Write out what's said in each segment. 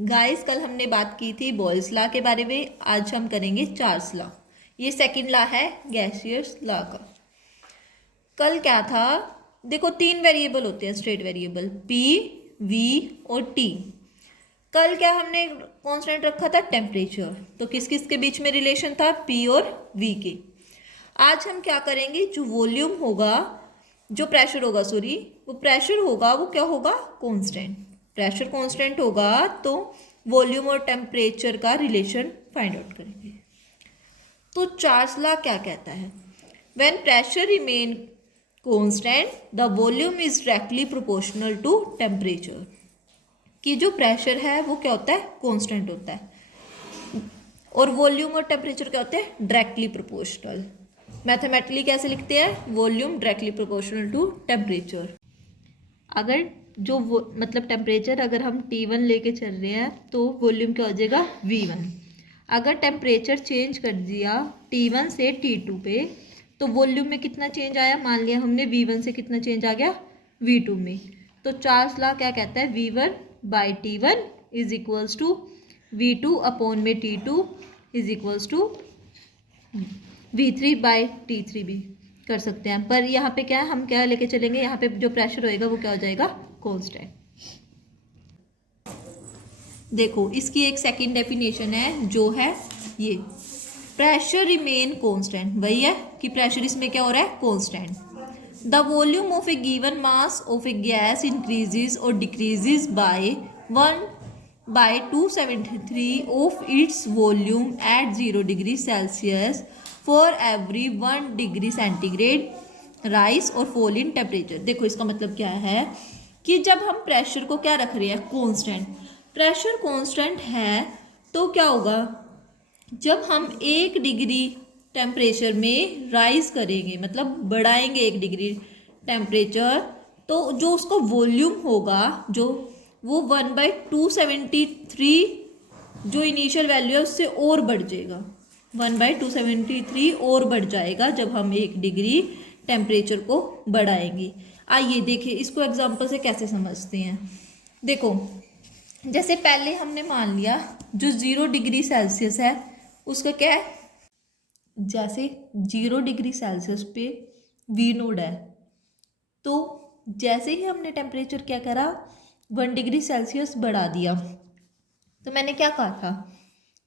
Guys कल हमने बात की थी बॉयल्स लॉ के बारे में। आज हम करेंगे चार्ल्स लॉ। ये सेकंड लॉ है गैसियस लॉ का। कल क्या था, देखो तीन वेरिएबल होते हैं स्ट्रेट वेरिएबल, पी, वी और टी। कल क्या हमने कांस्टेंट रखा था, टेम्परेचर। तो किस किस के बीच में रिलेशन था, पी और वी के। आज हम क्या करेंगे, जो वॉल्यूम होगा, जो प्रेशर होगा, सॉरी वो प्रेशर होगा, वो क्या होगा, कांस्टेंट। प्रेशर कांस्टेंट होगा तो वॉल्यूम और टेम्परेचर का रिलेशन फाइंड आउट करेंगे। तो चार्ल्स लॉ क्या कहता है, when pressure remain constant the volume is directly proportional to temperature. कि जो प्रेशर है वो क्या होता है, कांस्टेंट होता है, और वॉल्यूम और टेम्परेचर क्या होते हैं, डायरेक्टली प्रोपोर्शनल। मैथमेटिकली कैसे लिखते हैं, volume directly proportional to temperature. अगर जो वो मतलब टेम्परेचर अगर हम T1 लेके चल रहे हैं तो वॉल्यूम क्या हो जाएगा, V1। अगर टेम्परेचर चेंज कर दिया T1 से T2 पे तो वॉल्यूम में कितना चेंज आया, मान लिया हमने V1 से कितना चेंज आ गया, V2 में। तो चार्ल्स लॉ क्या कहता है, V1 by T1 is equals to V2 upon में T2 is equals to V3 by T3 भी कर सकते हैं। पर यहाँ पे क्या है, हम क्या लेके चलेंगे, यहाँ पे जो प्रेशर होएगा वो क्या हो जाएगा, कांस्टेंट। देखो इसकी एक सेकंड डेफिनेशन है जो है ये, प्रेशर रिमेन कांस्टेंट। वही है कि प्रेशर इसमें क्या हो रहा है, constant. The volume of a given mass of a gas increases और decreases by 1/273 of its volume at 0 degree Celsius for every 1 degree centigrade rise और फॉल इन टेम्परेचर। देखो इसका मतलब क्या है कि जब हम प्रेशर को क्या रख रहे हैं, कांस्टेंट। प्रेशर कांस्टेंट है तो क्या होगा, जब हम 1 डिग्री टेम्परेचर में राइज करेंगे, मतलब बढ़ाएंगे 1 डिग्री टेम्परेचर, तो जो उसका वॉल्यूम होगा जो वो 1/273 जो इनिशियल वैल्यू है उससे और बढ़ जाएगा, 1/273 और बढ़ जाएगा जब हम 1 डिग्री टेम्परेचर को बढ़ाएंगे। आइए देखिए इसको एग्जांपल से कैसे समझते हैं। देखो जैसे पहले हमने मान लिया जो 0 डिग्री सेल्सियस है उसका क्या है, जैसे 0 डिग्री सेल्सियस पे वी नोड है, तो जैसे ही हमने टेम्परेचर क्या करा, 1 डिग्री सेल्सियस बढ़ा दिया। तो मैंने क्या कहा था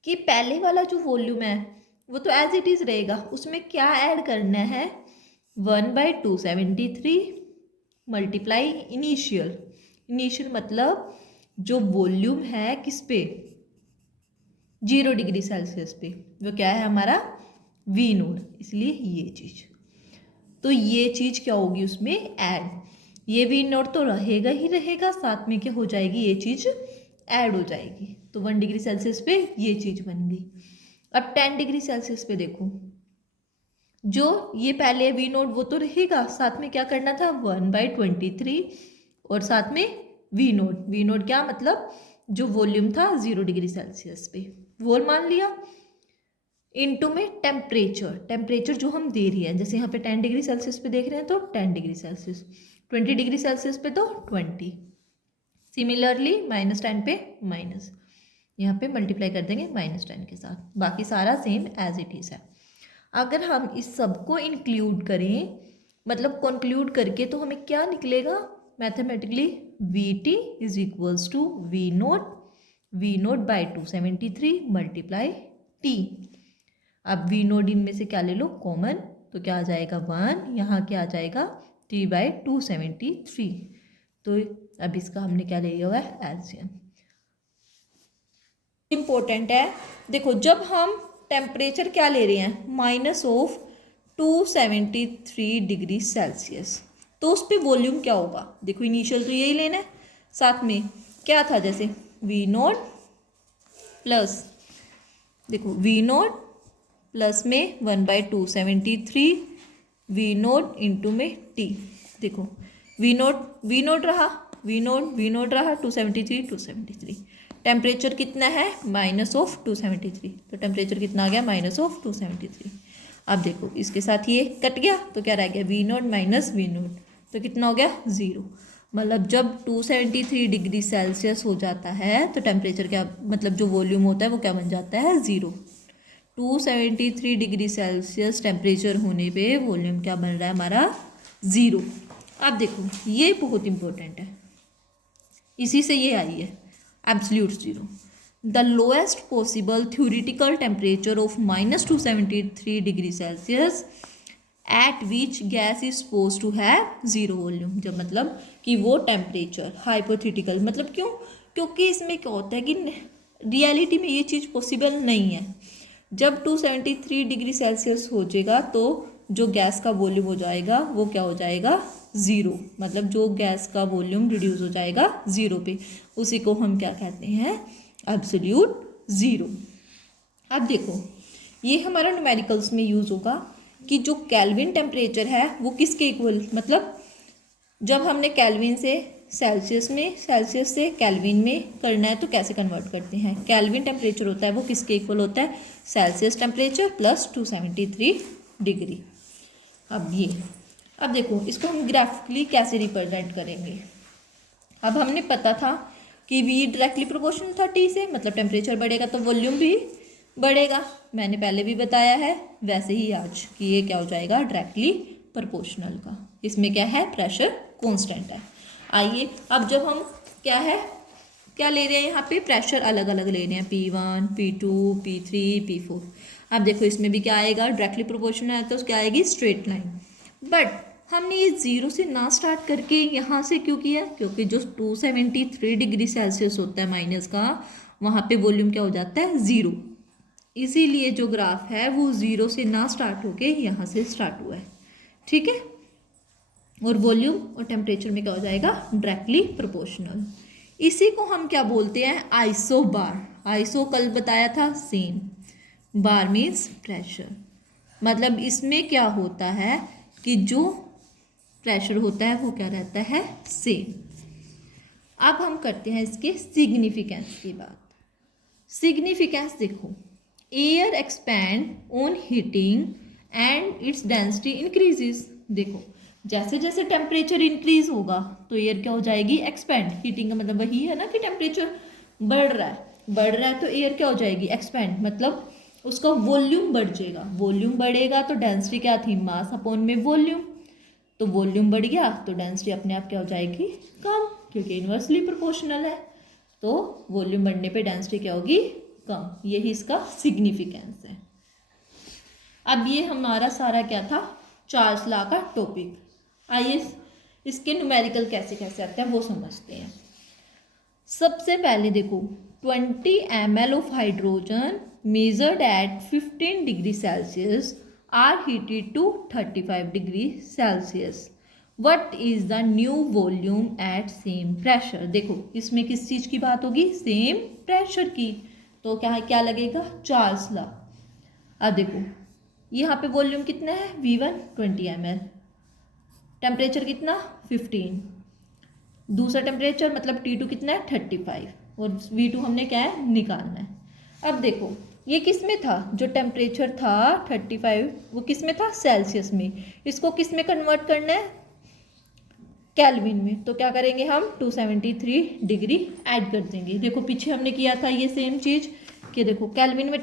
कि पहले वाला जो वॉल्यूम है वो तो एज इट इज़ रहेगा, उसमें क्या ऐड करना है, 1/273 मल्टीप्लाई इनिशियल। इनिशियल मतलब जो वॉल्यूम है किस पे, 0 डिग्री सेल्सियस पे, वो क्या है हमारा, वी नोड, इसलिए ये चीज़। तो ये चीज़ क्या होगी उसमें ऐड, ये वी नोड तो रहेगा ही रहेगा, साथ में क्या हो जाएगी, ये चीज़ ऐड हो जाएगी। तो 1 डिग्री सेल्सियस पे ये चीज़ बन गई। अब 10 डिग्री सेल्सियस पे देखो, जो ये पहले वी नोड वो तो रहेगा, साथ में क्या करना था, 1/23 और साथ में वी नोड। वी नोड क्या मतलब जो वॉल्यूम था 0 डिग्री सेल्सियस पे वो मान लिया, इनटू में टेम्परेचर। टेम्परेचर जो हम दे रही है, जैसे यहाँ पे 10 डिग्री सेल्सियस पे देख रहे हैं तो 10 डिग्री सेल्सियस, 20 डिग्री सेल्सियस पे तो 20, सिमिलरली -10 पे माइनस, यहाँ पे मल्टीप्लाई कर देंगे -10 के साथ, बाकी सारा सेम एज इट इज़ है। अगर हम इस सब को इंक्लूड करें, मतलब कंक्लूड करके, तो हमें क्या निकलेगा mathematically, VT is equals to V naught by 273 multiply T। अब वी नोट इनमें से क्या ले लो कॉमन, तो क्या आ जाएगा 1, यहाँ क्या आ जाएगा T/273। तो अब इसका हमने क्या लिया हुआ है, एलसीएम। इम्पोर्टेंट है, देखो जब हम टेम्परेचर क्या ले रहे हैं, -273 डिग्री सेल्सियस, तो उस पर वॉल्यूम क्या होगा, देखो इनिशियल तो यही लेना है, साथ में क्या था, जैसे वी नोट प्लस, देखो वी नोट प्लस में 1/273 वी नोट इंटू में T। देखो वी नोट रहा, वी नोट रहा 273 टेम्परेचर कितना है, -273, तो टेम्परेचर कितना आ गया, -273। अब देखो इसके साथ ये कट गया तो क्या रह गया, V naught minus V naught, तो कितना हो गया 0। मतलब जब 273 डिग्री सेल्सियस हो जाता है तो टेम्परेचर क्या, मतलब जो वॉल्यूम होता है वो क्या बन जाता है, 0। 273 डिग्री सेल्सियस टेम्परेचर होने पे वॉल्यूम क्या बन रहा है हमारा, 0। अब देखो ये बहुत इंपॉर्टेंट है, इसी से ये आई है absolute zero. The lowest possible theoretical temperature of -273 degree Celsius at which gas is suppose to have zero volume. जब मतलब कि वो टेम्परेचर हाइपोथेटिकल, मतलब क्यों, क्योंकि इसमें क्या होता है कि रियलिटी में ये चीज़ पॉसिबल नहीं है। जब 273 डिग्री सेल्सियस हो जाएगा तो जो गैस का वॉल्यूम हो जाएगा वो क्या हो जाएगा, 0। मतलब जो गैस का वॉल्यूम रिड्यूस हो जाएगा 0 पे, उसी को हम क्या कहते हैं, एब्सोल्यूट ज़ीरो। अब देखो ये हमारा न्यूमेरिकल्स में यूज़ होगा कि जो केल्विन टेम्परेचर है वो किसके इक्वल, मतलब जब हमने केल्विन से सेल्सियस में, सेल्सियस से केल्विन में करना है तो कैसे कन्वर्ट करते हैं। केल्विन टेम्परेचर होता है वो किसके इक्वल होता है, सेल्सियस टेम्परेचर प्लस 273 डिग्री। अब देखो इसको हम ग्राफिकली कैसे रिप्रेजेंट करेंगे। अब हमने पता था कि V डायरेक्टली प्रोपोर्शनल था T से, मतलब टेम्परेचर बढ़ेगा तो वॉल्यूम भी बढ़ेगा। मैंने पहले भी बताया है, वैसे ही आज कि ये क्या हो जाएगा, डायरेक्टली प्रोपोर्शनल का। इसमें क्या है, प्रेशर कांस्टेंट है। आइए अब जब हम क्या ले रहे हैं यहाँ पे, प्रेशर अलग अलग ले रहे हैं, P1 P2 P3 P4। अब देखो इसमें भी क्या आएगा, डायरेक्टली प्रोपोर्शनल है तो क्या आएगी, स्ट्रेट लाइन। बट हमने ये 0 से ना स्टार्ट करके यहाँ से क्यों किया, क्योंकि जो 273 डिग्री सेल्सियस होता है माइनस का, वहाँ पे वॉल्यूम क्या हो जाता है, 0। इसीलिए जो ग्राफ है वो 0 से ना स्टार्ट होके यहाँ से स्टार्ट हुआ है, ठीक है। और वॉल्यूम और टेम्परेचर में क्या हो जाएगा, डायरेक्टली प्रोपोर्शनल। इसी को हम क्या बोलते हैं, आइसो बार। आइसो कल बताया था, सेम। बार मीन्स प्रेशर, मतलब इसमें क्या होता है कि जो प्रेशर होता है वो क्या रहता है, सेम। अब हम करते हैं इसके सिग्निफिकेंस की बात। सिग्निफिकेंस देखो, air expand on heating and its density increases. देखो जैसे जैसे टेम्परेचर इंक्रीज होगा तो एयर क्या हो जाएगी, एक्सपैंड। हीटिंग का मतलब वही है ना कि टेम्परेचर बढ़ रहा है तो एयर क्या हो जाएगी, एक्सपैंड, मतलब उसका वॉल्यूम बढ़ जाएगा। वॉल्यूम बढ़ेगा तो डेंसिटी क्या थी, मास अपॉन में वॉल्यूम। तो वॉल्यूम बढ़ गया तो डेंसिटी अपने आप क्या हो जाएगी, कम, क्योंकि इन्वर्सली प्रोपोर्शनल है। तो वॉल्यूम बढ़ने पे डेंसिटी क्या होगी, कम। यही इसका सिग्निफिकेंस है। अब ये हमारा सारा क्या था, चार्ल्स लॉ का टॉपिक। आइए इसके न्यूमेरिकल कैसे कैसे आते हैं वो समझते हैं। सबसे पहले देखो 20 ml of hydrogen measured at 15 degree Celsius are heated to 35 degree Celsius. What is the new volume at same pressure. देखो इसमें किस चीज़ की बात होगी, सेम प्रेशर की। तो क्या लगेगा, चार्ल्स लॉ। अब देखो यहाँ पे वॉल्यूम कितना है, V1 20 ml, टेम्परेचर कितना 15, दूसरा टेम्परेचर मतलब T2 कितना है 35, और V2 हमने क्या है निकालना है। अब देखो ये किस में था, जो टेम्परेचर था 35 वो किस में था, सेल्सियस में। इसको किस में कन्वर्ट करना है, केल्विन में। तो क्या करेंगे हम, 273 डिग्री ऐड कर देंगे। देखो पीछे हमने किया था ये सेम चीज़ कि देखो केल्विन में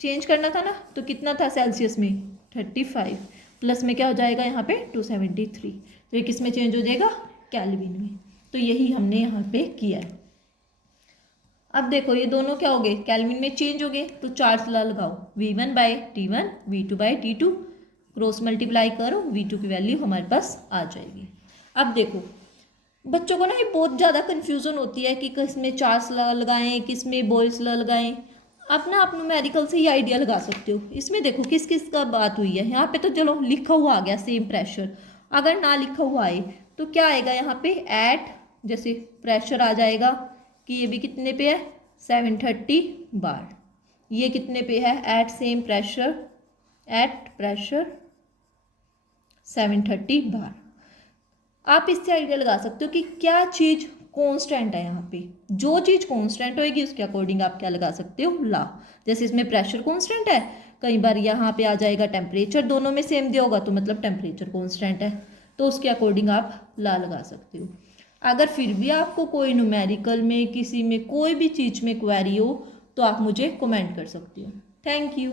चेंज करना था ना, तो कितना था सेल्सियस में 35, प्लस में क्या हो जाएगा यहाँ पे 273। तो ये किस में चेंज हो जाएगा, केल्विन में। तो यही हमने यहाँ पे किया है। अब देखो ये दोनों क्या हो गए, केल्विन में चेंज हो गए, तो चार्ल्स लॉ लगाओ, V1/T1 V2/T2, क्रॉस मल्टीप्लाई करो, V2 की वैल्यू हमारे पास आ जाएगी। अब देखो बच्चों को ना ये बहुत ज़्यादा कन्फ्यूज़न होती है कि किस में चार्ल्स लॉ लगाएं, किस में बॉयल्स लॉ लगाएं। आप न्यूमेरिकल से ही आइडिया लगा सकते हो। इसमें देखो किस किस का बात हुई है, यहाँ पे तो चलो लिखा हुआ आ गया सेम प्रेशर। अगर ना लिखा हुआ आए तो क्या आएगा यहाँ पे, एट, जैसे प्रेशर आ जाएगा कि ये भी कितने पे है 730 बार, ये कितने पे है, at same pressure, at pressure 730 bar. आप इससे आइडिया लगा सकते हो कि क्या चीज़ कांस्टेंट है। यहाँ पे जो चीज़ कांस्टेंट होगी उसके अकॉर्डिंग आप क्या लगा सकते हो, ला। जैसे इसमें प्रेशर कांस्टेंट है, कई बार यहाँ पे आ जाएगा टेम्परेचर, दोनों में सेम दिया होगा तो मतलब टेम्परेचर कांस्टेंट है, तो उसके अकॉर्डिंग आप ला लगा सकते हो। अगर फिर भी आपको कोई न्यूमेरिकल में किसी में कोई भी चीज़ में क्वेरी हो तो आप मुझे कमेंट कर सकती हो। Thank you.